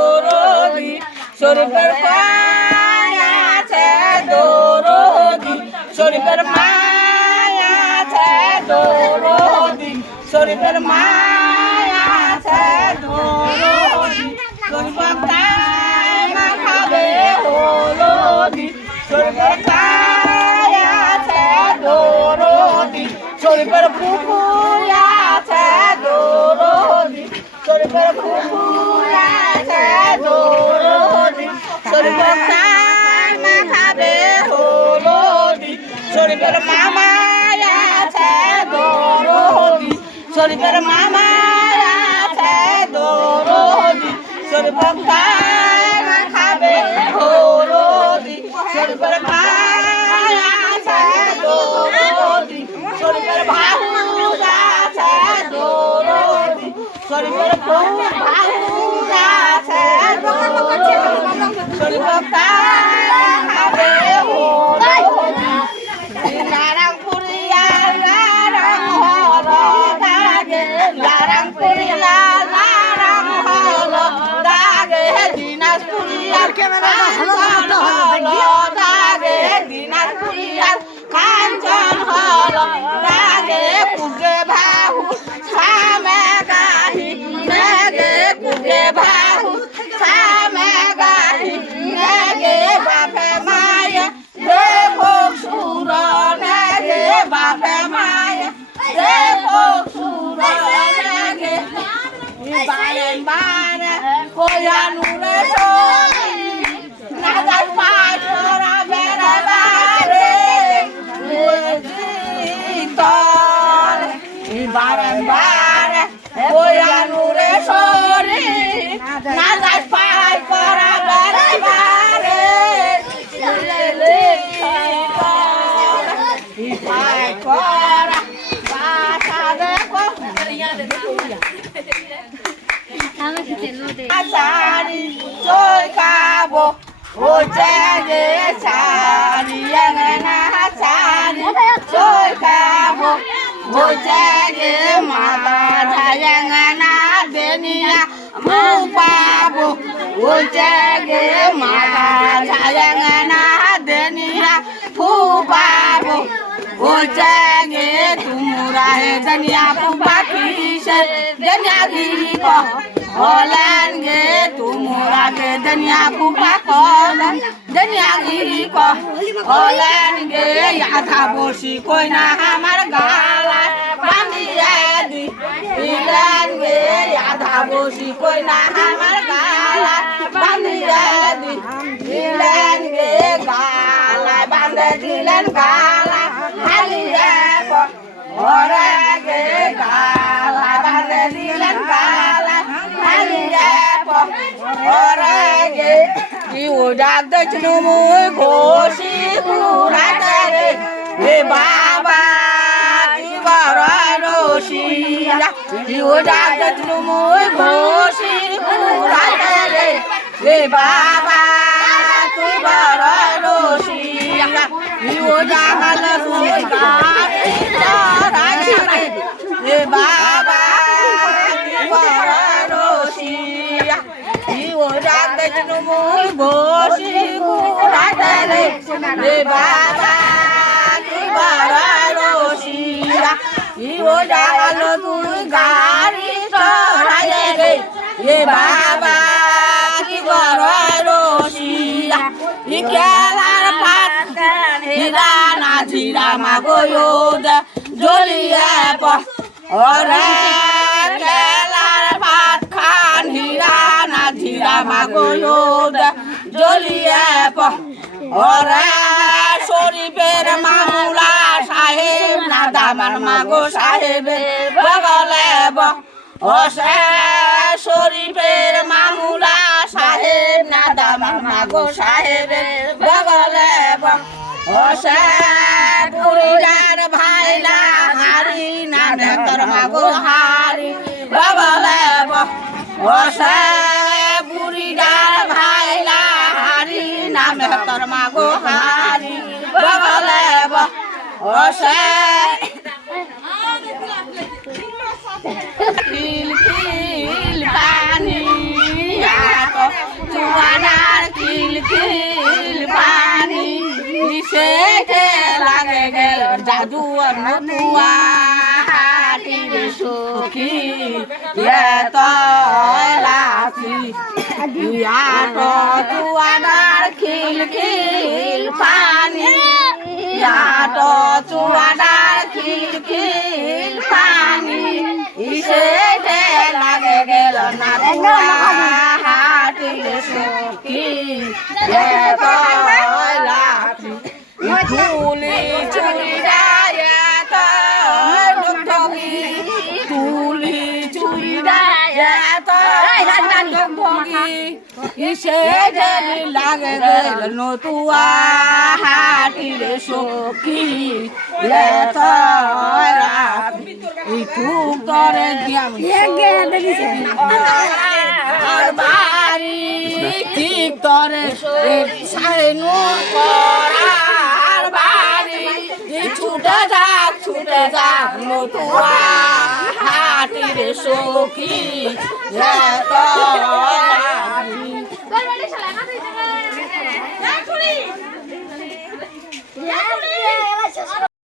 দরদি শরীফের মায়া আছে দরদি শরীফের মায়া আছে দরদি শরীফের মায়া আছে দরদি শরীফের কায়না খাবে হলদি শরীফের কায়া আছে দরদি শরীফের ফুফুয়া আছে দরদি শরীফের ফুফুয়া আছে দরদি শরীফের কায়না খাবে হলদি শরীফের মামা আছে দরদি শরীফের মামা আছে দরদি শরীফের কায়না খাবে হলদি শরীফের কায়া আছে দরদি শরীফের ভাউজা আছে দরদি শরীফের ভাউজা আছে দরদি শরীফের কায়া খাবে হলদি লারাংপুরিয়া লারাং হলো দাগে লারাংপুরিয়া লারাং হলো দাগে দিনাজপুরিয়া কাঞ্চন হলো দাগে দিনাজপুরিয়া কাঞ্চন হলো দাগে কুগে বাহু সামে গাহি নেগে কুগে বাহু সামে গাহি নেগে বাপে মায়ে দেখো সুর নেগে বাপে মায়ে দেখো সুর নেগে বারে বারে কোয়ানুরে সোনি নাজার পাঁচ ওরা বেড়ে বারে তল বারে বারে কোয়ানুরে সোনি নাজার পাঁচ ওরা বেড়ে বারে পাঁচ ওরা বাসা দেখো Sari chơi cabo ôi che sari ngana sari chơi cabo ôi che mata thaya ngana denia mu pabo ôi che mata thaya ngana denia pu pabo ôi che tumura he denia pu pakise denia giko Olan ge tumura ge dania pupa kolan dania giri ko Olan ge yatha bosi koi na hamar gala bandi adi Ilan ge yatha bosi koi na hamar gala bandi adi Ilan ge gala bandi dilan gala hali ko Ora ge gala bandi dilan gala Udah tercenumui kosi kuratare He baba tibarosi Udah tercenumui kosi kuratare He baba tibarosi Udah kalerui kari tarare He baba tibarosi Udah tercenumui bosi kuratare He baba tibarosi Udah kalerui kari tarare He baba tibarosi Ikelar patkan hirana jirama goyoda joliya Ore kelar patkan hirana jirama goyoda joliya Ore শরীফের মামুলা সাহেব না দামার মাগো সাহেবের বগলে ওসে শরীফের মামুলা সাহেব না দামার মাগো সাহেবের বগলে ওসে পুরিয়ার ভাইলা হারি না তোর মাগো হারি বগলে ওসে পুরিয়ার ভাইলা হারি নামে তোর মাগো হারি বগলে ওসে খিল খিল পানি দাদু নতুয়া হাটিরে সখী এত লাঠি ইয়াট চুয়াডার খিল খিল পানি ইয়াট চুয়াডার খিল খিল পানি ইসে লাগে গেল না হাটিরে সখী এত লাঠি তুলি চুরি ডায়াত তুলি চুরি ডায়াত ইসে লাগে গেল নতুয়া হাটিরে সখী এত লাঠি ইঠুক তরে আর বাড়ি ঠিক তরে সাইনু করার বাড়ি ছুটে যাক নতুয়া হাটিরে সখী